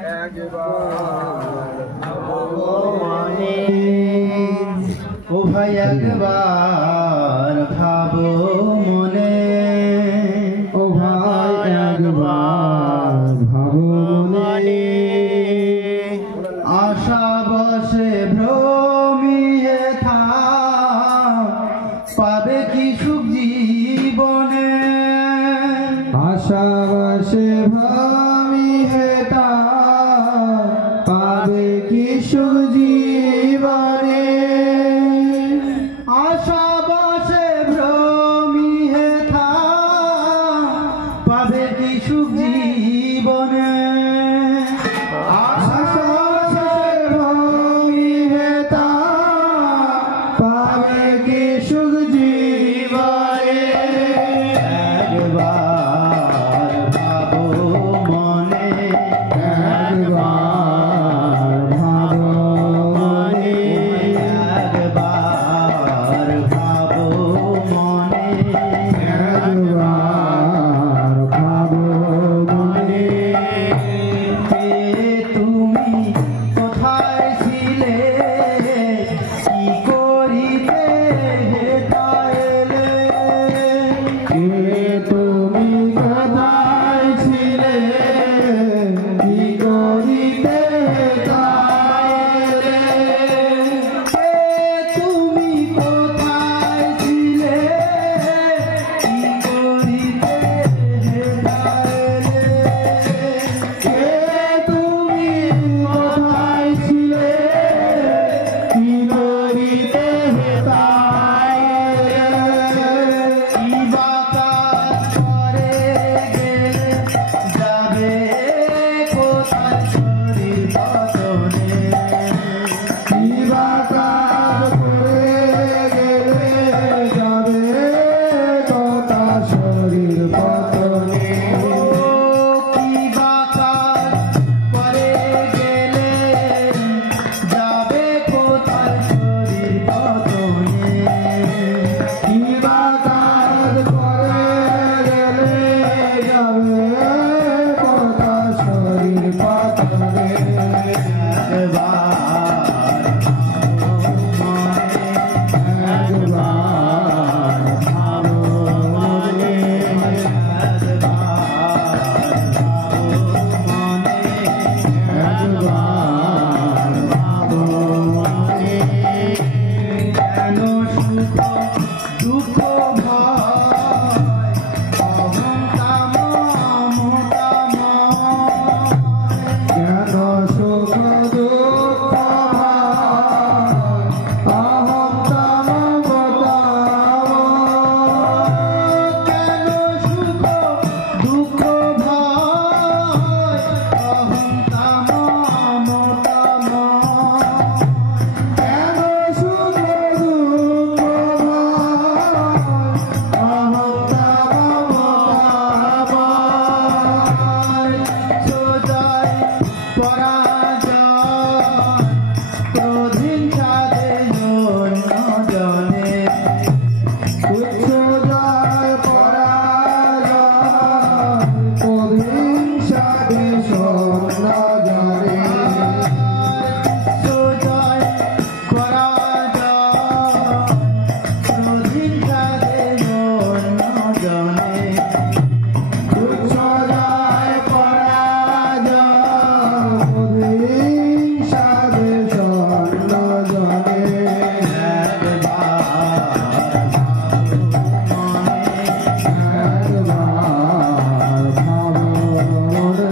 ও ভাই একবার ভাবো মনে, ও ভাই একবার ভাবো মনে, আশা বসে ভ্রমিয়ে থাক, পাবে কি সুখ জীবনে, আশা বসে ভ্রমিয়ে থাক, পাবে কি সুখ জীবনে, আশা বসে ভ্রমিয়ে থাক, পাবে কি সুখ জীবনে, আশা বসে ভ্রমিয়ে থাক, পাবে কি সুখ জীবনে, একবার ভাবো মনে, একবার ভাবো মনে, একবার ভাবো মনে, একবার ভাবো মনে, তুমি কোথায় ছিলে, কি করিতে হেতাইলে, তুমি কোথায় ছিলে, কি করিতে হেতাইলে, তুমি কোথায় ছিলে, কি করিতে হেতাইলে, তুমি কোথায় ছিলে, কি করিতে হেতাইলে, কি বাতাস করে গেলে, যাবে কোথায় শরীর পতনে, কি বাতাস করে গেলে, যাবে কোথায় শরীর পতনে, কি বাতাস করে গেলে, যাবে কোথায় শরীর পতনে, কি বাতাস করে গেলে, যাবে কোথায় শরীর পতনে, একবার ভাবো মনে, একবার ভাবো মনে, কেন সুখ দুঃখ ভয়, অহংতা মমতা ময়, কেন সুখ দুঃখ ভয়, অহংতা মমতা ময়, কেন সুখ দুঃখ ভয়, অহংতা মমতা ময়, কেন সুখ দুঃখ ভয়, অহংতা মমতা ময়, সোজাই পরাজয়, প্রধীন সাধে অন্য জনে, সোজাই পরাজয়, প্রধীন সাধে অন্য জনে, সোজাই পরাজয়, প্রধীন সাধে অন্য জনে, সোজাই পরাজয়, প্রধীন সাধে অন্য জনে, একবার ভাবো মনে, একবার ভাবো মনে,